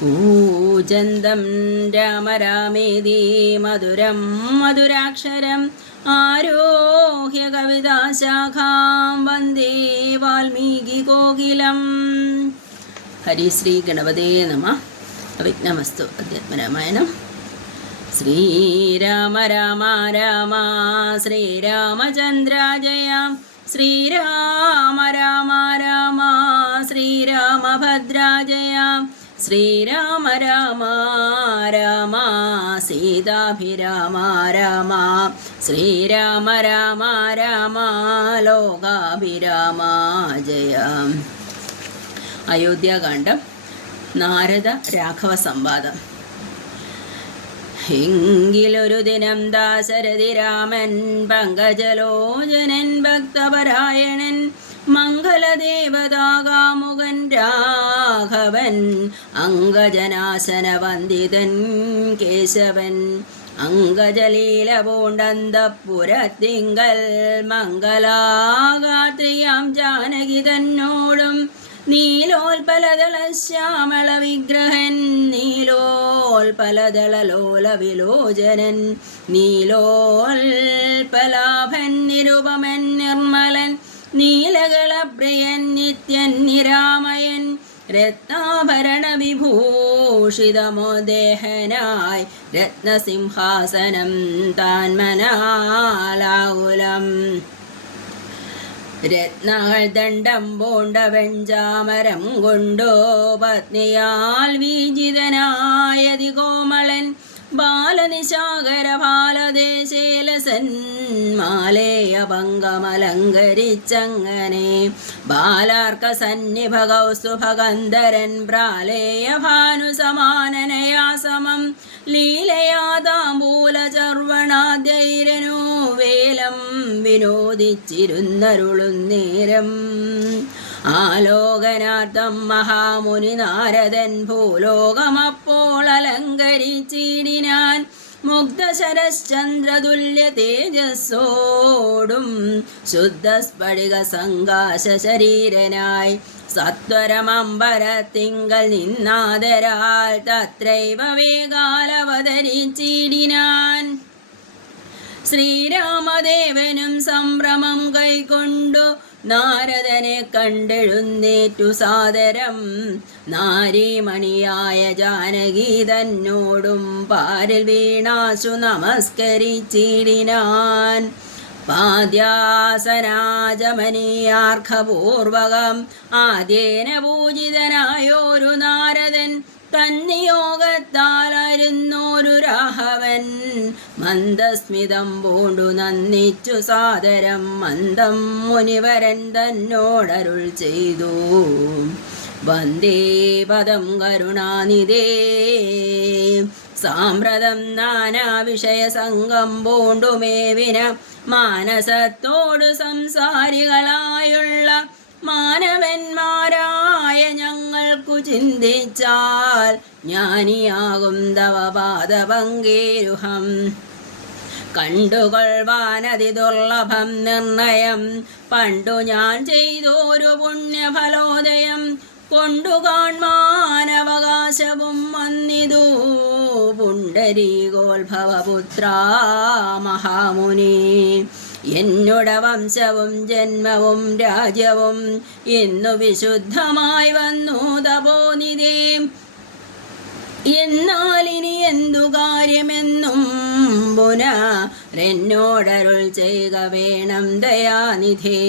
കൂജന്തം രാമ രാമേതി മധുരം മധുരാക്ഷരം ആരോഹ്യ കവിതാശാഖാം വന്ദേ വാൽമീകി കോകിലം. ഹരിശ്രീ ഗണപതേ നമഃ. അവിഘ്നമസ്തു. അധ്യാത്മരാമായണം. ശ്രീരാമ രാമ രാമ ശ്രീരാമചന്ദ്ര ജയ. ശ്രീരാമ രാമ രാമ ശ്രീരാമഭദ്ര ജയ. ശ്രീരാമ രാമ രാമ സീതാഭിരാമ രാമ. ശ്രീരാമ രാമ രാമ ലോകാഭിരാമ ജയ. അയോധ്യാകാന്ഡം. നാരദ രാഘവ സംവാദം. എങ്കിലൊരു ദിനം ദാശരഥി രാമൻ പങ്കജലോചനൻ ഭക്തപരായണൻ മംഗളദേവതാകാമുകൻ രാഘവൻ അംഗജനാശന വന്ദിതൻ കേശവൻ അംഗജലീല പൂണ്ടന്തപുരത്തിങ്കൽ മംഗലാഗാത്രിയാം ജാനകി തന്നോടും നീലോൽപലദള ശ്യാമള വിഗ്രഹൻ നീലോൽപലദളലോല വിലോചനൻ നീലോൽപലാഭൻ നിരുപമൻ നിർമ്മലൻ നീലകളപ്രിയൻ നിത്യൻ നിരാമയൻ രത്നാഭരണ വിഭൂഷിതമോദേഹനായി രത്നസിംഹാസനം താൻമനാലാകുലം രത്നങ്ങൾ ദണ്ഡം പൂണ്ട വെഞ്ചാമരം കൊണ്ടോ പത്നിയാൽ വീജിതനായതി കോമളൻ ബാലനിശാകര ബാലദേശേലസൻ മാലേയ ഭംഗമലങ്കരിച്ചങ്ങനെ ബാലാർക്ക സന്നിഭ കൗസ്തുഭഗന്ധരൻ പ്രാലേയ ഭാനുസമാനനയാ സമം ലീലയാ താമ്പൂല ചർവണാദ്യൈരനു വേലം വിനോദിച്ചിരുന്നരുളുന്നേരം ആലോകനാർത്ഥം മഹാമുനി നാരദൻ ഭൂലോകമപ്പോൾ അലങ്കരിച്ചിടിനാൻ മുഗ്ധശരശ്ചന്ദ്രതുല്യ തേജസ്സോടും ശുദ്ധസ്ഫടിക സങ്കാശ ശരീരനായി സത്വരമമ്പരത്തിങ്കൽ നിന്നാദരാൽ തത്രൈവ വേഗാലവതരിച്ചിടിനാൻ. ശ്രീരാമദേവനും സംഭ്രമം കൈക്കൊണ്ടു നാരദനെ കണ്ടെഴുന്നേറ്റു സാദരം നാരീമണിയായ ജാനകി തന്നോടും പാരിൽ വീണാശു നമസ്കരിച്ചിടിനാൻ. പാദ്യാസനാജമനീയാർഘപൂർവകം ആദ്യേന പൂജിതനായോരു നാരദൻ തന്നിയോഗത്താലായിരുന്നോരു രാഘവൻ മന്ദസ്മിതം പൂണ്ടു നന്ദിച്ചു സാദരം മന്ദം മുനിവരൻ തന്നോടരുൾ ചെയ്തു. വന്ദേ പദം കരുണാനിധേ സാമ്പ്രതം നാനാവിഷയ സംഘം പൂണ്ടുമേവിന മാനസത്തോടു സംസാരികളായുള്ള മാനവന്മാരായ ഞങ്ങൾക്കു ചിന്തിച്ചാൽ ജ്ഞാനിയാകും തവ പാദപങ്കേരുഹം കണ്ടുകൊള്ളുവാനതി ദുർലഭം നിർണയം പണ്ടു ഞാൻ ചെയ്തോരു പുണ്യഫലോദയം കൊണ്ടുകാൺമാനവകാശവും വന്നിതു പുണ്ടരീകോത്ഭവപുത്ര മഹാമുനി. എന്നുട വംശവും ജന്മവും രാജ്യവും ഇന്നു വിശുദ്ധമായി വന്നു തപോനിധേ. എന്നാലിനി എന്തു കാര്യമെന്നും പുനരെന്നോടരുൾ ചെയ്യുക വേണം ദയാനിധേ.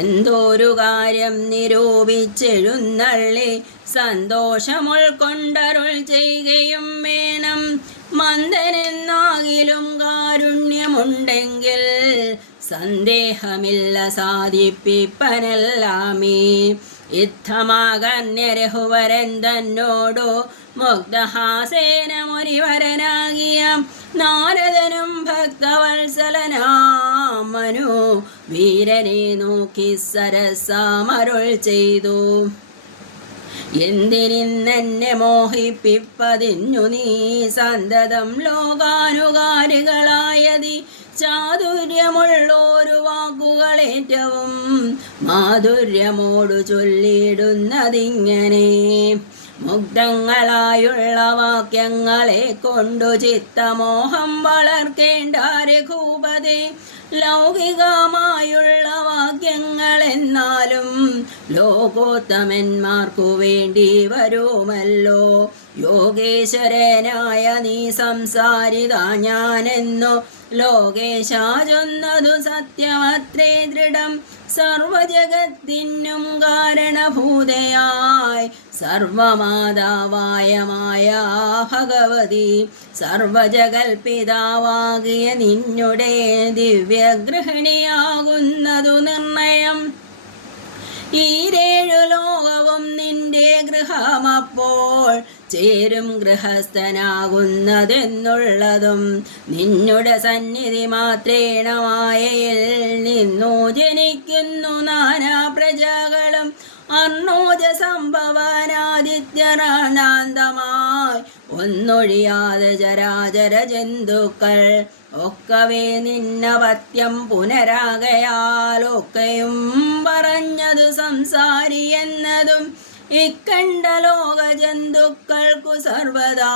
എന്തോരു കാര്യം നിരൂപിച്ചെഴുന്നള്ളി സന്തോഷമുൾക്കൊണ്ടരുൾ ചെയ്യുകയും വേണം. മന്ദനെന്നാകിലും കാരുണ്യമുണ്ടെങ്കിൽ സന്ദേഹമില്ല സാധിപ്പിപ്പനെല്ലാമേ. യുദ്ധമാകന്യരഹുവരൻ തന്നോടു മുഗ്ധഹാസേന മുനിവരനാകിയ നാരദനും ഭക്തവത്സലനാമനു വീരനെ നോക്കി സരസാമരുൾ ചെയ്തു. എന്തിനിന്നെന്നെ മോഹിപ്പിപ്പതിന്നു നീ സന്തതം ലോകാനുകാരികളായതി ചാതുര്യമുള്ളോരു വാക്കുകളേറ്റവും മാധുര്യമോടു ചൊല്ലിയിടുന്നതിങ്ങനെ. മുഗ്ധങ്ങളായുള്ള വാക്യങ്ങളെ കൊണ്ടു ചിത്തമോഹം വളർക്കേണ്ട രഘൂപതേ. ലൗകികമായുള്ള വാക്യങ്ങളെന്നാലും ലോകോത്തമന്മാർക്കു വേണ്ടി വരുമല്ലോ. യോഗേശ്വരനായ നീ സംസാരിത ഞാനെന്നു ലോകേശാചൊന്നതു സത്യമത്രേ ദൃഢം. സർവജഗത്തിനും കാരണഭൂതയായി സർവമാതാവായ മായ ഭഗവതി, സർവജഗൽപിതാവാകിയ നിന്നുടെ ദിവ്യഗൃഹിണിയാകുന്നതു നിർണയം. ഈരേഴു ലോകവും നിന്റെ ഗൃഹമപ്പോൾ ചേരും ഗൃഹസ്ഥനാകുന്നതെന്നുള്ളതും നിന്നുടെ സന്നിധി മാത്രേണ മായയിൽ നിന്നു ജനിക്കുന്നു നാനാ പ്രജകളും. അർണോജ സംഭവനാദിത്യനാന്തമായി ഒന്നൊഴിയാതെ ചരാചര ജന്തുക്കൾ ഒക്കവേ നിന്നപത്യം പുനരാകയാലൊക്കെയും പറഞ്ഞതു സംസാരി എന്നതും. ഇക്കണ്ട ലോക ജന്തുക്കൾക്കു സർവദാ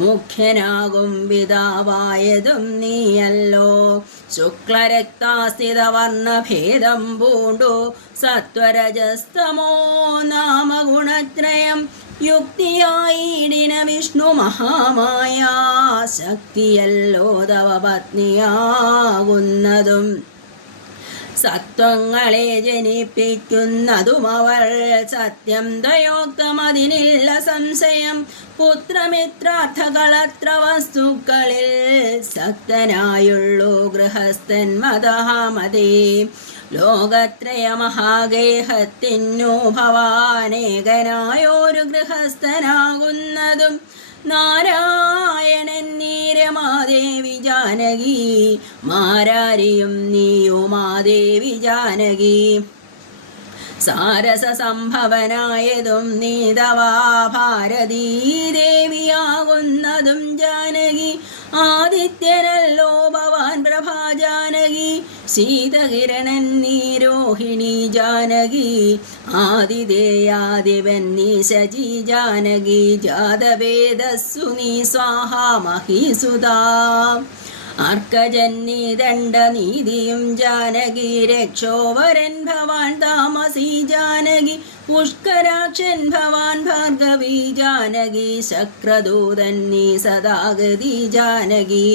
മുഖ്യനാകും പിതാവായതും നീയല്ലോ. ശുക്ലരക്താസ്ഥിത വർണ്ണഭേദം പൂണ്ടു സത്വരജസ്തമോ നാമഗുണത്രയം യുക്തിയായിടിന വിഷ്ണു മഹാമായ ശക്തിയല്ലോ തവ പത്നിയാകുന്നതും. സത്വങ്ങളെ ജനിപ്പിക്കുന്നതും അവൾ സത്യം ദയോക്തമതിനില്ല സംശയം. പുത്രമിത്രാർത്ഥകളത്ര വസ്തുക്കളിൽ സക്തനായുള്ളൂ ഗൃഹസ്ഥൻ മതമതേ. ലോകത്രയ മഹാഗേഹത്തിനു ഭവാനേകനായൊരു ഗൃഹസ്ഥനാകുന്നതും നാരായണൻ നീരമാദേവി ജാനകി, മാരാരിയും നീയുമാദേവി ജാനകി. സാരസ സംഭവനായതും നീതവാ ഭാരതീ ദേവിയാകുന്നതും ജാനകി. ആദിത്യനല്ലോ ഭവാൻ പ്രഭാ ജാനകി, ശീതകിരണൻ നീ രോഹിണി ജാനകി. ആദിദേയാദിവൻ നീ ശചി ജാനകി, ജാതവേദസ്സു നീ സ്വാഹാ മഹീസുതാ. അർക്കജന്നീ ദണ്ഡനീതിയും ജാനകി, രക്ഷോവരൻ ഭവാൻ താമസി ജാനകി. പുഷ്കരാക്ഷൻ ഭവാൻ ഭാർഗവി ജാനകി, ശക്രദൂതൻ നീ സദാഗതി ജാനകി.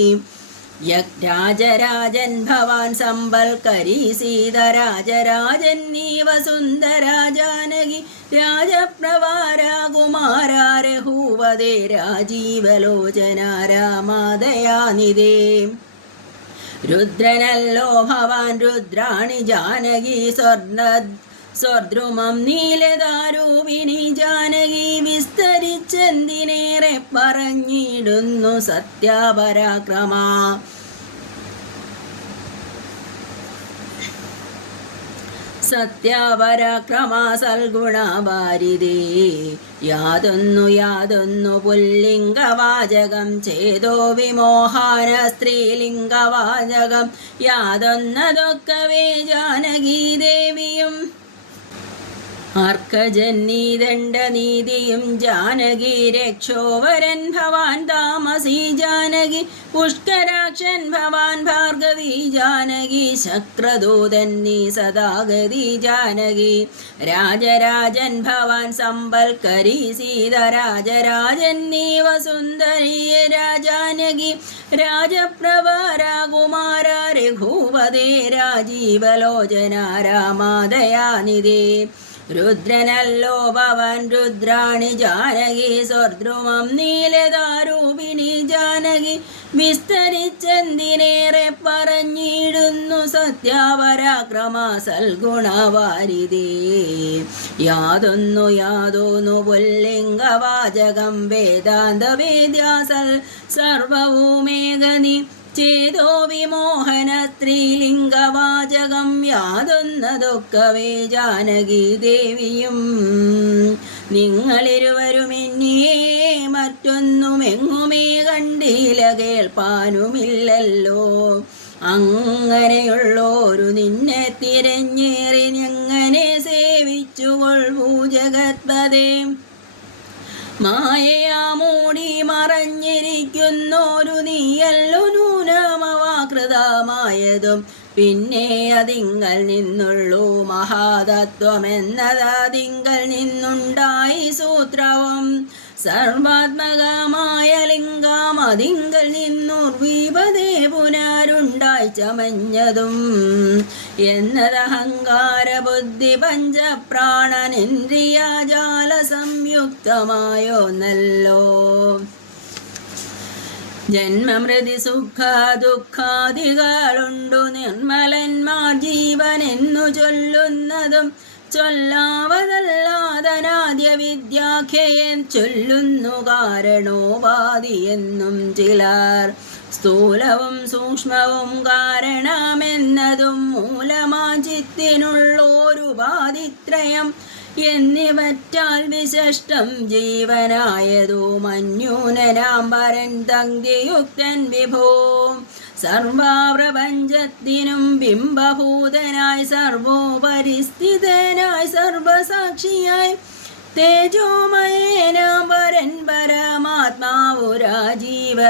രാജരാജൻ ഭവാൻ സമ്പൽക്കരി സീതരാജരാജൻ നീ വസുന്ധര ജാനകി. രാജപ്രവാരാകുമാരാ രഘൂപതേ, രാജീവലോചന രാമദയാനിധേ. രുദ്രനല്ലോ ഭവാൻ രുദ്രാണി ജാനകി, സ്വർദ്രുമം നീലദാരൂപിണി ജാനകി. വിസ്തരിച്ചെന്തിനേറെ പറഞ്ഞിടുന്നു സത്യാപരാക്രമ. സത്യാപരാക്രമ സൽഗുണഭാരിതേ. യാതൊന്നു പുല്ലിംഗവാചകം ചേതോ വിമോഹാന സ്ത്രീലിംഗവാചകം. യാതൊന്നതൊക്കവേ ജാനകീ ദേവിയും. അർക്കജന്നീ ദണ്ഡനീതിയും ജാനകി, രക്ഷോവരൻ ഭവാൻ താമസി ജാനകി. പുഷ്കരാക്ഷൻ ഭവാൻ ഭാർഗവി ജാനകി, ശക്രദൂതൻ നീ സദാഗതി ജാനകി. രാജരാജൻ ഭവാൻ സമ്പൽക്കരി സീതരാജരാജൻ നീ വസുന്ധരീ രാജാനകി. രാജപ്രവരാകുമാര രഘൂപതേ, രാജീവലോചന രാമദയാനിധേ. രുദ്രനല്ലോ ഭവൻ രുദ്രാണി ജാനകി, സ്വർദ്രുമം നീലദാരൂപിണി ജാനകി. വിസ്തരിച്ചെന്തിനേറെ പറഞ്ഞിടുന്നു സത്യാപരാക്രമ സൽഗുണവാരിതേ. യാതൊന്നു പുല്ലിംഗവാചകം വേദാന്ത വേദ്യാസൽ സർവവുമേകനി. ചേതോ വിമോഹന സ്ത്രീലിംഗവാചകം. യാതൊന്നതൊക്കവേ ജാനകി ദേവിയും. നിങ്ങളിരുവരുമെന്നിയേ മറ്റൊന്നുമെങ്ങുമേ കണ്ടില്ല, കേൾപ്പാനുമില്ലല്ലോ. അങ്ങനെയുള്ളോരു നിന്നെ തിരഞ്ഞേറി ഞങ്ങനെ സേവിച്ചുകൊള്ളൂ ജഗത്പദേ. മായയാ മൂടി മറഞ്ഞിരിക്കുന്നോരു നീയല്ലു നൂനമവാകൃതമായതും പിന്നെ അതിങ്കൽ നിന്നുള്ളൂ മഹാതത്വമെന്നതിങ്കൽ നിന്നുണ്ടായി സൂത്രവും സർവാത്മകമായ ലിംഗം അതിങ്കൽ നിന്നുർവീപതേ പുനരുണ്ടായി ചമഞ്ഞതും എന്നതഹങ്കാര ബുദ്ധി പഞ്ചപ്രാണനിന്ദ്രിയാജാല സംയുക്തമായോ നല്ലോ ജന്മമൃതി സുഖ ദുഃഖാദികളുണ്ടു നിർമ്മലന്മാർ ജീവനെന്നു ചൊല്ലുന്നതും ചൊല്ലാവതല്ലാതനാദ്യ വിദ്യാഖ്യയൻ ചൊല്ലുന്നു കാരണോപാധിയെന്നും ചിലർ സ്ഥൂലവും സൂക്ഷ്മവും കാരണമെന്നതും മൂലമാചിത്തിനുള്ളോരുപാധിത്രയം എന്നിവറ്റാൽ വിശിഷ്ടം ജീവനായതു മന്യൂനനാം പരൻ തങ്ക്തിയുക്തൻ വിഭോ സർവപ്രപഞ്ചത്തിനും ബിംബഭൂതനായി സർവോപരിസ്ഥിതനായി സർവസാക്ഷിയായി തേജോമയേനാം പരൻ പരമാത്മാവു രാജീവലോചനനാകുന്ന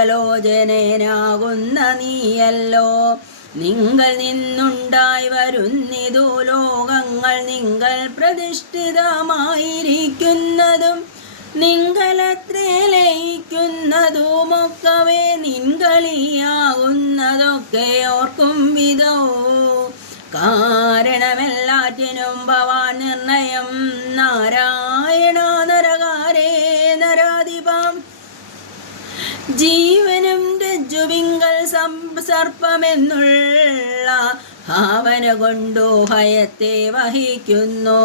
നീയല്ലോ നിങ്ങൾ നിന്നുണ്ടായി വരുന്നിതു ലോകങ്ങൾ നിങ്ങൾ പ്രതിഷ്ഠിതമായിരിക്കുന്നതും നിങ്ങളത്രേ ലയിക്കുന്നതുമൊക്കവേ നിൻകളിയാകുന്നതൊക്കെ ഓർക്കും വിധോ കാരണമെല്ലാറ്റിനും ഭവാൻ നിർണയം നാരായണ നരകാരേ നരാധിപം ജീവനും രജ്ജുവിങ്കൽ സർപ്പമെന്നുള്ള ഭാവന കൊണ്ടു ഭയത്തെ വഹിക്കുന്നു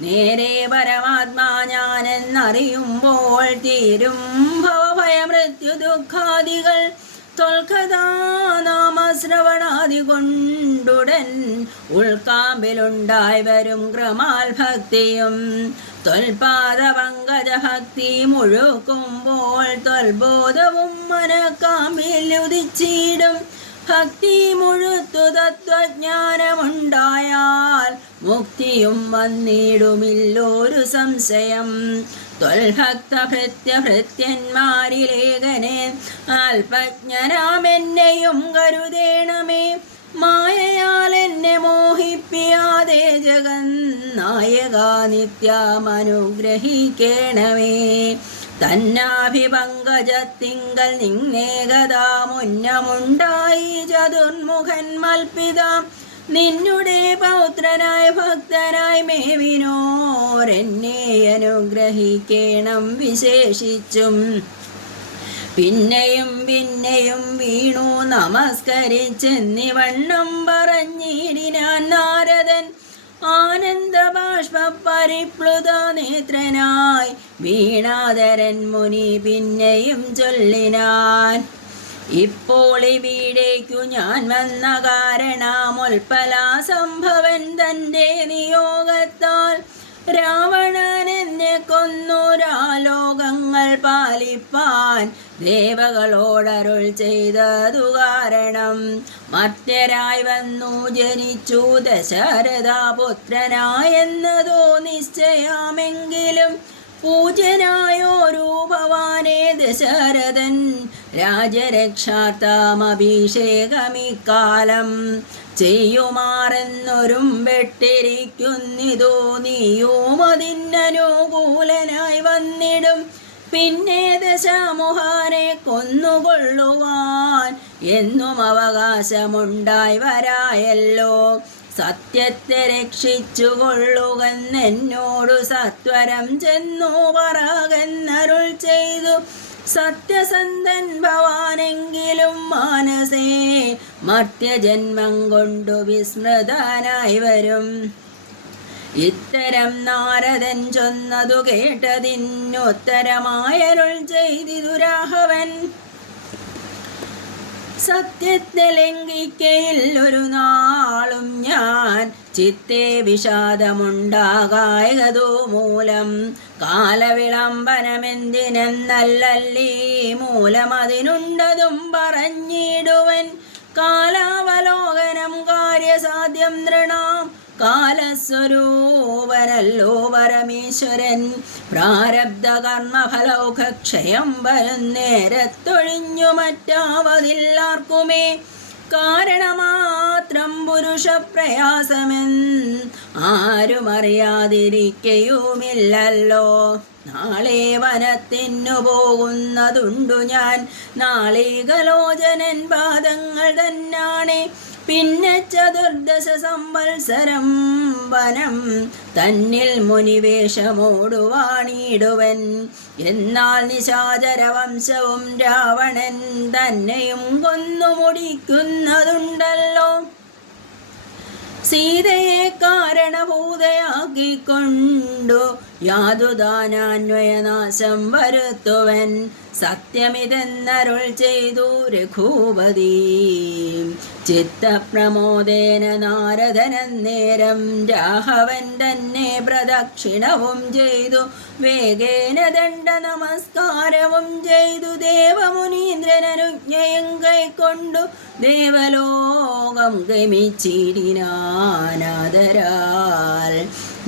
നേരെ പരമാത്മാ ഞാനെന്നറിയുമ്പോൾ തീരും ഭവഭയമൃത്യു ദുഃഖാദികൾ തൊൽക്കഥാനാമശ്രവണാദി കൊണ്ടുടൻ ഉൾക്കാമ്പിലുണ്ടായി വരും ക്രമാൽ ഭക്തിയും തൊൽപാദപങ്കജഭക്തി മുഴുക്കുമ്പോൾ തൊൽബോധവും മനക്കാമ്പിലുദിച്ചിടും ഭക്തി മുഴുത്തു തത്വജ്ഞാനമുണ്ടായാൽ മുക്തിയും വന്നിടുമില്ലൊരു സംശയം ത്വൽഭക്തഭൃത്യഭൃത്യന്മാരിലേഖനെ അല്പജ്ഞനാമെന്നെയും കരുതേണമേ മായയാൽ എന്നെ മോഹിപ്പിയാതെ ജഗന്നായക നിത്യമനുഗ്രഹിക്കേണമേ തന്നാഭിപങ്കജത്തിങ്കൽ നിന്നേകതാ മുന്നമുണ്ടായി ചതുർമുഖൻ മൽപിതാം നിന്നുടെ പൗത്രനായി ഭക്തനായി മേവിനോരെന്നെ അനുഗ്രഹിക്കേണം വിശേഷിച്ചും പിന്നെയും പിന്നെയും വീണു നമസ്കരിച്ചെന്നിവണ്ണം പറഞ്ഞിടിനാൻ നാരദൻ ആനന്ദബാഷ്പ പരിപ്ലുത നേത്രനായി വീണാധരൻ മുനി പിന്നെയും ചൊല്ലിനാൻ ഇപ്പോൾ ഇവിടേക്കു ഞാൻ വന്ന കാരണമുൽപ്പലാസംഭവൻ തൻ്റെ നിയോഗത്താൽ രാവണൻ എന്നെ കൊന്നുരാലോകങ്ങൾ പാലിപ്പാൻ ദേവകളോടരുൾ ചെയ്തതു കാരണം മർത്യരായി വന്നു ജനിച്ചു ദശരഥപുത്രനായെന്നതോ നിശ്ചയമെങ്കിലും പൂജ്യനായോരു ഭവാനെ ദശരഥൻ രാജരക്ഷാർത്ഥമഭിഷേകമിക്കാലം ചെയ്യുമാറെന്നൊരും വെട്ടിരിക്കുന്നിതോ നീയും അതിനനുകൂലനായി വന്നിടും പിന്നെ ദശമുഹാനെ കൊന്നുകൊള്ളുവാൻ എന്നും അവകാശമുണ്ടായി വരായല്ലോ സത്യത്തെ രക്ഷിച്ചു കൊള്ളുകെന്നോടു സത്വരം ചെന്നു പറകെന്നരുൾ ചെയ്തു സത്യസന്ധൻ ഭവാനെങ്കിലും മാനസേ മർത്യജന്മം കൊണ്ടു വിസ്മൃതനായി വരും ഇത്തരം നാരദൻ ചൊന്നതു കേട്ടതിനുത്തരമായരുൾ ചെയ്തിതു രാഘവൻ സത്യത്തെ ലംഘിക്കയില്ലൊരു നാളും ഞാൻ ചിത്തെ വിഷാദമുണ്ടാകായതോ മൂലം കാലവിളംബനമെന്തിനെന്നല്ലല്ലീ മൂലമതിനുണ്ടതും പറഞ്ഞിടുവൻ കാലാവലോകനം കാര്യസാധ്യം നൃണാം കാലസ്വരൂപനല്ലോ പരമേശ്വരൻ. പ്രാരബ്ധ കർമ്മഫലൗഘക്ഷയം വരും നേരത്തൊഴിഞ്ഞു മറ്റാവതില്ലാർക്കുമേ. കാരണമാത്രം പുരുഷപ്രയാസമെന്ന് ആരുമറിയാതിരിക്കയുമില്ലല്ലോ. നാളെ വനത്തിനു പോകുന്നതുണ്ടു ഞാൻ, നാളികലോചനൻ പാദങ്ങൾ തന്നാണേ. പിന്നെ ചതുർദശ സംവത്സരം വനം തന്നിൽ മുനിവേഷമോടുവാണിടുവൻ. എന്നാൽ നിശാചര വംശവും രാവണൻ തന്നെയും കൊന്നു മുടിക്കുന്നതുണ്ടല്ലോ. സീതയെ കാരണഭൂതയാക്കിക്കൊണ്ടു യാതുദാനാന്വയനാശം വരുത്തുവൻ. സത്യമിതെന്നരുൾ ചെയ്തു രഘൂപതി. ചിത്തപ്രമോദേന നാരദനന്നേരം രാഘവൻ തന്നെ പ്രദക്ഷിണവും ചെയ്തു. വേഗേന ദണ്ഡ നമസ്കാരവും ചെയ്തു. ദേവമുനീന്ദ്രനനുജ്ഞയും കൈക്കൊണ്ടു ദേവലോകം ഗമിച്ചിടിനാനാദരാൽ.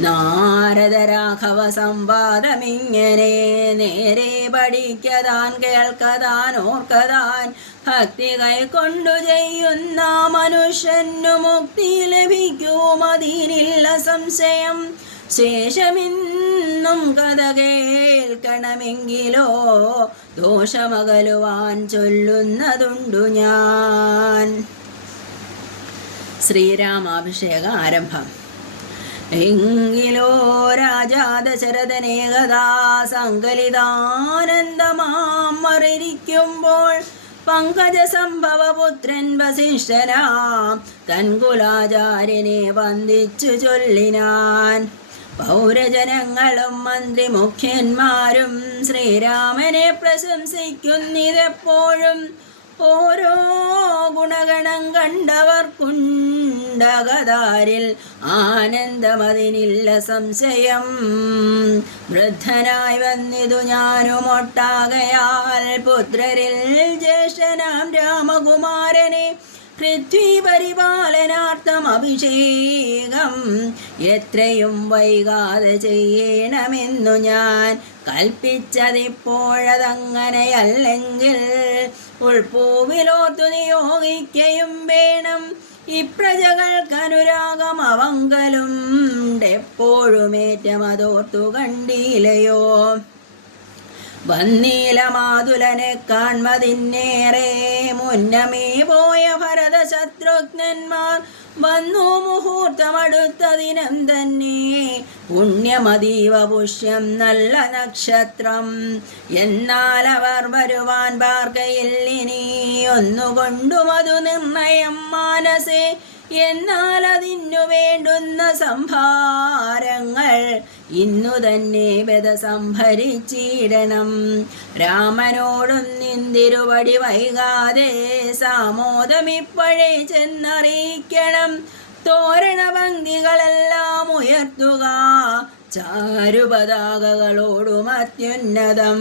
നാരദ രാഘവ സംവാദമിങ്ങനെ നേരെ പഠിക്കതാൻ കേൾക്കതാൻ ഓർക്കതാൻ. ഭക്തി കൈക്കൊണ്ടു ചെയ്യുന്ന മനുഷ്യനു മുക്തി ലഭിക്കുമതിനില്ല സംശയം. ശേഷമിന്നും കഥ കേൾക്കണമെങ്കിലോ ദോഷമകലുവാൻ ചൊല്ലുന്നതുണ്ടു ഞാൻ. ശ്രീരാമാഭിഷേക ആരംഭം. എങ്കിലോ രാജാ ദശരഥനേകദാ സങ്കലിതാനന്ദമാം മറിരിക്കുമ്പോൾ പങ്കജ സംഭവപുത്രൻ വസിഷ്ഠനാം തൻകുലാചാര്യനെ വന്ദിച്ചു ചൊല്ലിനാൻ. പൗരജനങ്ങളും മന്ത്രി മുഖ്യന്മാരും ശ്രീരാമനെ പ്രശംസിക്കുന്നിതെപ്പോഴും. ഓരോ ഗുണഗണം കണ്ടവർക്കുണ്ടകതാരിൽ ആനന്ദമതിനില്ല സംശയം. വൃദ്ധനായി വന്നിതു ഞാനുമൊട്ടാകയാൽ പുത്രരിൽ ജ്യേഷ്ഠനാം രാമകുമാരനെ പൃഥ്വി പരിപാലനാർത്ഥം അഭിഷേകം എത്രയും വൈകാതെ ചെയ്യണമെന്നു ഞാൻ കൽപ്പിച്ചതിപ്പോഴതങ്ങനെയല്ലെങ്കിൽ ഉൾപ്പൂവിലോർത്തു നിയോഗിക്കയും വേണം. ഇപ്രജകൾക്കനുരാഗം അവങ്കലും എപ്പോഴുമേറ്റമതോർത്തു കണ്ടില്ലയോ. വന്നീലമാതുലനെ കാൺമതിന്നേറെ മുന്നമേ പോയ ഭരത ശത്രുഘ്നന്മാർ വന്നു മുഹൂർത്തമടുത്ത ദിനം തന്നെ. പുണ്യമതീവ പുഷ്യം നല്ല നക്ഷത്രം. എന്നാൽ അവർ വരുവാൻ പാർക്കയില്ലിനി ഒന്നുകൊണ്ടുമതു നിർണയം മാനസേ. എന്നാൽ അതിനു വേണ്ടുന്ന സംഭാരങ്ങൾ ഇന്നു തന്നെ ബദ സംഭരിച്ചിടണം. രാമനോടും നിന്തിരുവടി വൈകാതെ സാമോദമിപ്പോഴേ ചെന്നറിയിക്കണം. തോരണപംക്തികളെല്ലാം ഉയർത്തുക ചാരുപതാകകളോടും അത്യുന്നതം.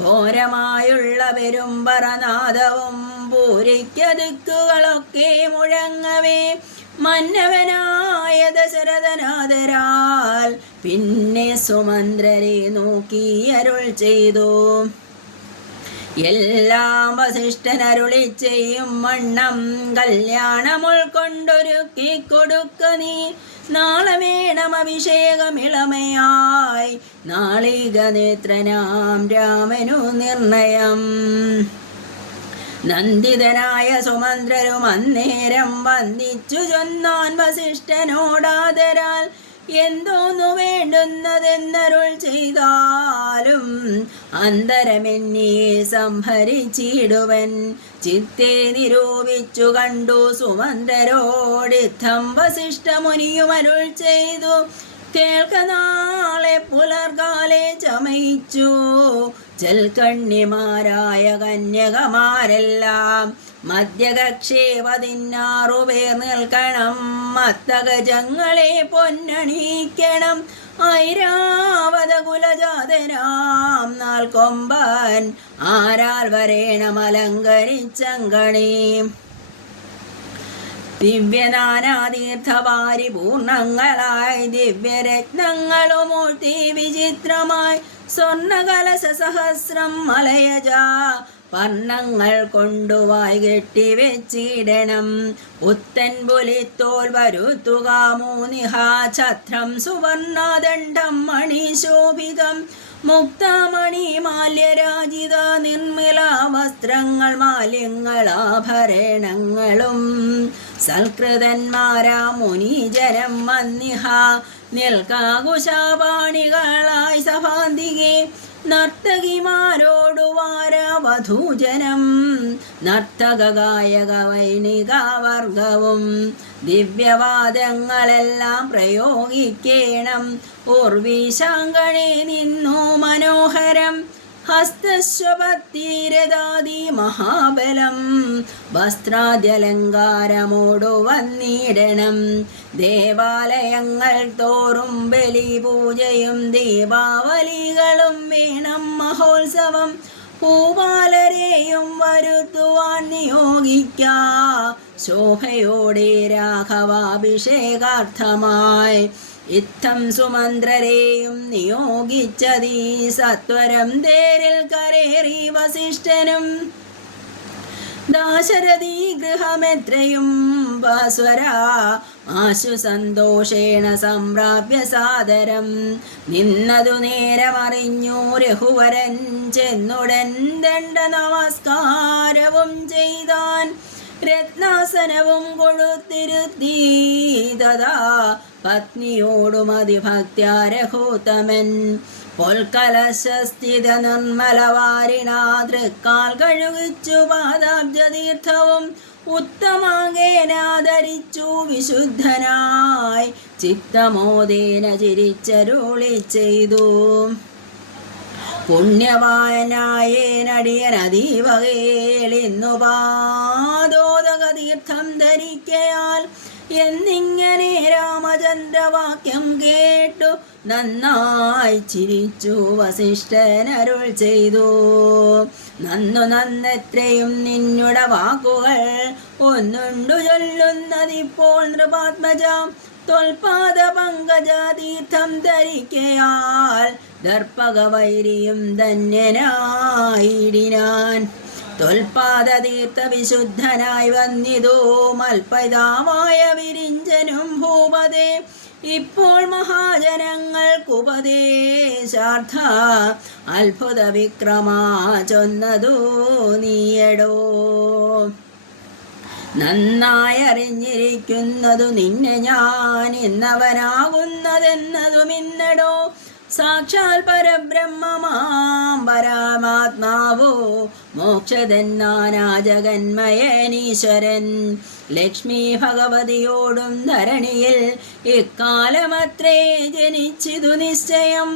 ഘോരമായുള്ള പെരുമ്പറനാദവും പൂരിക്കദിക്കുകളൊക്കെ മുഴങ്ങവേ മന്നവനായ ദശരഥനാദരാൽ പിന്നെ സുമന്ത്രരെ നോക്കി അരുൾ ചെയ്തു. എല്ലാം വസിഷ്ഠനരുളി ചെയ്യും വണ്ണം കല്യാണം ഉൾക്കൊണ്ടൊരുക്കി കൊടുക്ക നീ. നാളെ വേണം അഭിഷേകമിളമയായി നാളിക നേത്രനാം രാമനു നിർണയം. നന്ദിതനായ സുമന്ത്രരും അന്നേരം വന്ദിച്ചു ചൊന്നാൻ വസിഷ്ഠനോടാദരാൽ. എന്തോന്നു വേണ്ടുന്നതെന്നരുൾ ചെയ്താലും അന്തരമെന്നെ സംഭരിച്ചിടുവൻ. ചിത്തെ നിരൂപിച്ചു കണ്ടു സുമന്ത്രരോടിത്തം വസിഷ്ഠമുനിയുമരുൾ ചെയ്തു. കേൾക്ക നാളെ പുലർകാലെ ചമയിച്ചു ചെൽക്കണ്ണിമാരായ കന്യകമാരെല്ലാം മധ്യകക്ഷേ 16 പേർ നിൽക്കണം. മത്തഗജങ്ങളെ പൊന്നണിയിക്കണം. ഐരാവത കുലജാതനാം 4 കൊമ്പൻ ആരാൽ വരേണം അലങ്കരിച്ചങ്കണി. ദിവ്യനാനാതീർത്ഥവാരി പൂർണ്ണങ്ങളായി ദിവ്യരത്നങ്ങളുമൂർത്തി വിചിത്രമായി സ്വർണകലശ സഹസ്രം മലയജ വർണ്ണങ്ങൾ കൊണ്ടുവായി കെട്ടിവെച്ചിടണം. പുത്തൻ പുലിത്തോൽ വരുത്തുക മൂന്നിഹാ ഛത്രം സുവർണദണ്ഡം മണിശോഭിതം മുക്തമണി മാല്യരാജിത നിർമ്മല വസ്ത്രങ്ങൾ മാല്യങ്ങളാഭരണങ്ങളും സൽകൃതന്മാരാ മുനിജനം വന്നിഹ നിൽക്കാകുശാപാണികളായി സഭാന്തികെ നർത്തകിമാരോടു വാരവധൂജനം നർത്തക ഗായക വൈണികവർഗവും ദിവ്യവാദങ്ങളെല്ലാം പ്രയോഗിക്കേണം. ഊർവീശാങ്കണേ നിന്നു മനോഹരം ഹസ്തശ്വപത്തിരദാദി മഹാബലം വസ്ത്രാദ്യലങ്കാരമോടു വന്നിടണം. ദേവാലയങ്ങൾ തോറും ബലിപൂജയും ദീപാവലികളും വേണം മഹോത്സവം. പൂവാലരെയും വരുത്തുവാൻ നിയോഗിക്ക ശോഭയോടെ രാഘവാഭിഷേകാർത്ഥമായി. ഇത്തം സുമന്ത്രരെയും നിയോഗിച്ചതീ സത്വരം തേരിൽ കരേറി വസിഷ്ഠനും ദാശരഥി ഗൃഹമെത്രയും ഭാസ്വര ആശു സന്തോഷേണ സംപ്രാപ്യ സാദരം. നിന്നതു നേരമറിഞ്ഞു രഘുവരൻ ചെന്നുടൻ ദണ്ഡ നമസ്കാരവും ചെയ്താൻ. രത്നാസനവും കൊടുത്തിരുത്തി തഥാ പത്നിയോടും അതിഭക്ത്യ രഘുത്തമൻ പൊൽക്കലശസ്ഥിത നിർമ്മലവാരിണാ തൃക്കാൽ കഴുകിച്ചു പാദാബ്ജതീർത്ഥവും ഉത്തമാകേനാദരിച്ചു വിശുദ്ധനായി ചിത്തമോദേന ചിരിച്ചരുളി ചെയ്തു. പുണ്യവാനായേനടിയനതീവകേളിന്നു പാദോദക തീർത്ഥം ധരിക്കയാൽ എന്നിങ്ങനെ രാമചന്ദ്രവാക്യം കേട്ടു നന്നായി ചിരിച്ചു വസിഷ്ഠനരുൾ ചെയ്തു. നന്നെത്രയും നിന്നുടെ വാക്കുകൾ ഒന്നുണ്ടു ചൊല്ലുന്നതിപ്പോൾ നൃപാത്മജ തൊൽപാദ പങ്കജതീർത്ഥം ധരിക്കയാൽ ദർപ്പകവൈരിയും ധന്യനായിടിനാൻ. തൊൽപാദതീർത്ഥ വിശുദ്ധനായി വന്നിതോ മൽപിതാവായ വിരിഞ്ചനും ഭൂപതേ ഇപ്പോൾ മഹാജനങ്ങൾക്കുപദേശാർത്ഥ അത്ഭുത വിക്രമാ ചൊന്നതു നീയടോ. നന്നായറിഞ്ഞിരിക്കുന്നതു നിന്നെ ഞാൻ എന്നവനാകുന്നതെന്നതുമിന്നടോ. സാക്ഷാൽ പരബ്രഹ്മമാം പരമാത്മാവോ മോക്ഷതന്നാനാജഗന്മയനീശ്വരൻ ലക്ഷ്മി ഭഗവതിയോടും ധരണിയിൽ ഇക്കാലമത്രേ ജനിച്ചിതു നിശ്ചയം.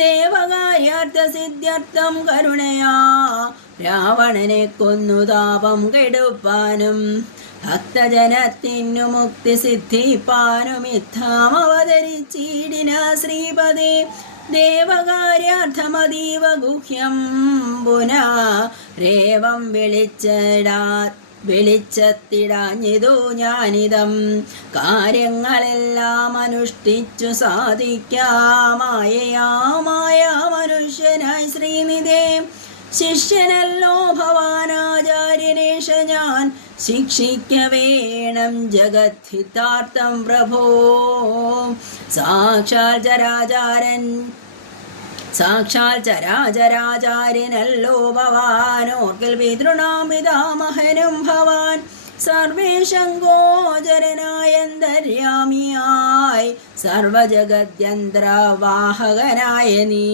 ദേവകാര്യാർത്ഥ സിദ്ധ്യർത്ഥം കരുണയാ രാവണനെ കൊന്നു താപം കെടുപ്പാനും ഭക്തജനത്തിനു മുക്തി സിദ്ധിപ്പാനും ഇത്തം അവതരിച്ചിടിന ശ്രീപദേ. ദേവകാര്യാർത്ഥമതീവ ഗുഹ്യം പുനാ രേവം വിളിച്ചത്തിടാഞ്ഞിതു ഞാനിതം. കാര്യങ്ങളെല്ലാം അനുഷ്ഠിച്ചു സാധിക്കാമായയാമായ മനുഷ്യനായി ശ്രീനിധേ. ശിഷ്യനല്ലോ ഭവാനാചാര്യനേഷ ഞാൻ ശിക്ഷിക്ക വേണം ജഗദ്ധിതാർത്ഥം പ്രഭോ. സാക്ഷാൽ ചരാചരാചാര്യനല്ലോ ഭവാനോർക്കിൽ പിതൃണാം പിതാമഹനും ഭവാൻ. സർവേഷം ഗോചരനായന്തര്യാമിയായി സർവജഗദ്യന്ത്രവാഹകനായ നീ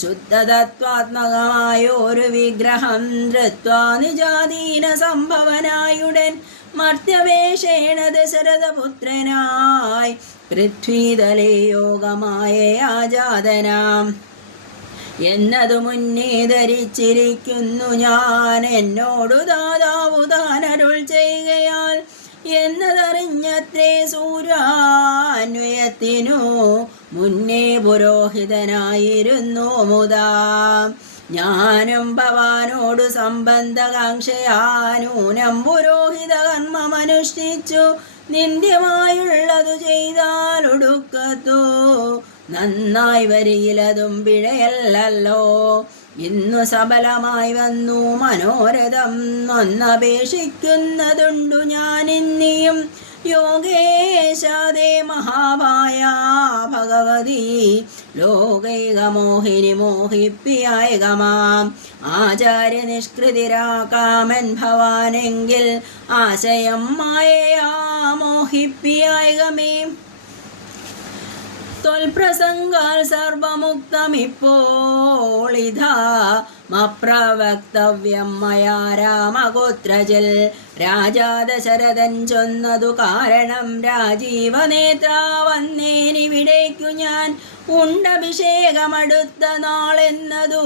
ശുദ്ധതത്വാത്മകമായൊരു വിഗ്രഹം ധൃത്വാ നിജാധീന സംഭവനായുടൻ മർത്യവേഷേണ ദശരഥപുത്രനായി പൃഥ്വീതലേ യോഗമായ ആജാതനാം എന്നതു മുന്നേ ധരിച്ചിരിക്കുന്നു ഞാൻ. എന്നോടു ദാതാവു താനരുൾ ചെയ്യുകയാൽ എന്നതറിഞ്ഞത്രേ സൂര്യാന്വയത്തിനു മുന്നേ പുരോഹിതനായിരുന്നു മുതാ. ഞാനും ഭവാനോടു സംബന്ധകാംക്ഷയാനൂനം പുരോഹിത കർമ്മമനുഷ്ഠിച്ചു നിന്ദ്യമായുള്ളതു ചെയ്താലൊടുക്കത്തോ നന്നായി വരിയിലതും പിഴയല്ലോ. ഇന്നു സബലമായി വന്നു മനോരഥം ഒന്നപേക്ഷിക്കുന്നതുണ്ടു ഞാനിന്നിയും. യോഗേശാദേ മഹാമായ ഭഗവതി ലോകൈകമോഹിനി മോഹിപ്പിയായകമാം ആചാര്യ നിഷ്കൃതിരാകാമൻ ഭവാനെങ്കിൽ ആശയം മായയാ മോഹിപ്പിയായകമേ. ത്വൽപ്രസംഗാൽ സർവമുക്തമിപ്പോളിതാ മപ്രവക്തവ്യം മയാ രാമഗോത്രജിൽ. രാജാ ദശരഥൻ ചൊന്നതു കാരണം രാജീവനേത്രാ വന്നേനിവിടേക്കു ഞാൻ. ഉണ്ടഭിഷേകമടുത്ത നാളെന്നതു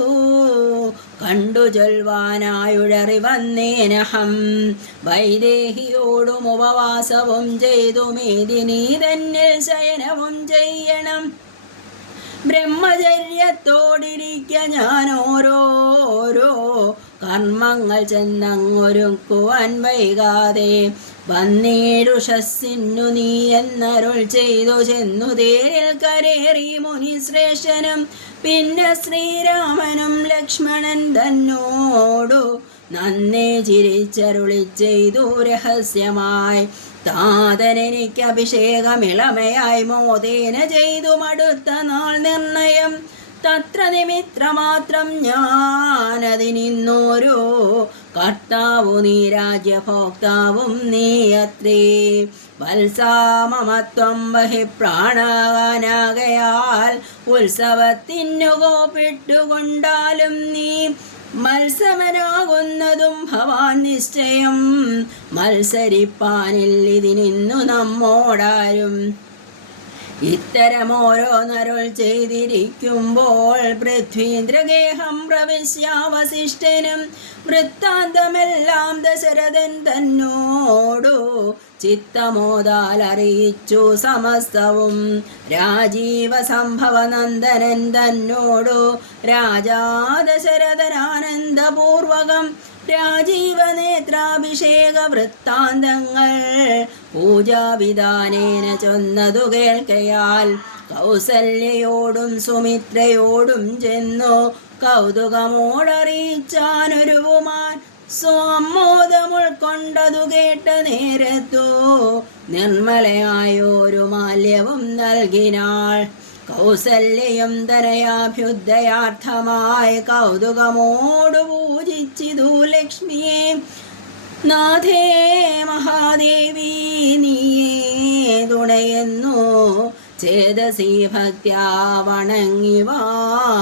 കണ്ടു ചൊൽവാനായുഴറി വന്നേനഹം. വൈദേഹിയോടും ഉപവാസവും ചെയ്തു മേദിനി തന്നിൽ ശയനവും ചെയ്യണം. ബ്രഹ്മചര്യത്തോടിരിക്ക ഞാൻ ഓരോരോ കർമ്മങ്ങൾ ചെന്നങ്ങൊരുക്കുവാൻ വൈകാതെ. വന്നേടുഷസ്സിന്നു നീ എന്നരുൾ ചെയ്തു ചെന്നു തേരിൽ കരേറി മുനിശ്രേഷ്ഠനും. പിന്നെ ശ്രീരാമനും ലക്ഷ്മണൻ തന്നോടു നന്നേ ചിരിച്ചരുളി ചെയ്തു രഹസ്യമായി. താതനെനിക്ക് അഭിഷേകമിളമയായി മോദേന ചെയ്തു മടുത്ത നാൾ നിർണയം. തത്ര നിമിത്രമാത്രം ഞാനതിനിന്നോരോ കർത്താവു നീ രാജ്യഭോക്താവും നീയത്രേ. വത്സാമമത്വം ബഹി പ്രാണാനാകയാൽ ഉത്സവത്തിനു കോപ്പിട്ടുകൊണ്ടാലും നീ മത്സവനാകുന്നതും ഭവാൻ നിശ്ചയം. മത്സരിപ്പാനില്ലിതിനിന്നു നമ്മോടാരും. ഇത്തരമോരോന്നരുൾ ചെയ്തിരിക്കുമ്പോൾ പൃഥ്വീന്ദ്രഗേഹം പ്രവിശ്യാവശിഷ്ഠനും വൃത്താന്തമെല്ലാം ദശരഥൻ തന്നോടു ചിത്തമോദാൽ അറിയിച്ചു സമസ്തവും. രാജീവ സംഭവനന്ദനൻ തന്നോടു രാജാ ദശരഥനാനന്ദപൂർവകം രാജീവനേത്രാഭിഷേക വൃത്താന്തങ്ങൾ പൂജാവിധാനേന ചൊന്നതു കേൾക്കയാൽ. കൗസല്യയോടും സുമിത്രയോടും ചെന്നു കൗതുകമോടറിയിച്ചാനൊരുവുമാൻ. സ്വാമോദമുൾക്കൊണ്ടതു കേട്ട നേരത്തോ നിർമ്മലയായൊരു മാല്യവും നൽകിനാൾ. കൗസല്യയും തനയാഭ്യുദയാർത്ഥമായി കൗതുകമോടു പൂജിച്ചിതു ലക്ഷ്മിയെ. നാഥേ മഹാദേവി നീയേ തുണയെന്നു ചേതസി ഭക്ത്യാ വണങ്ങി വാണിടിനാൾ.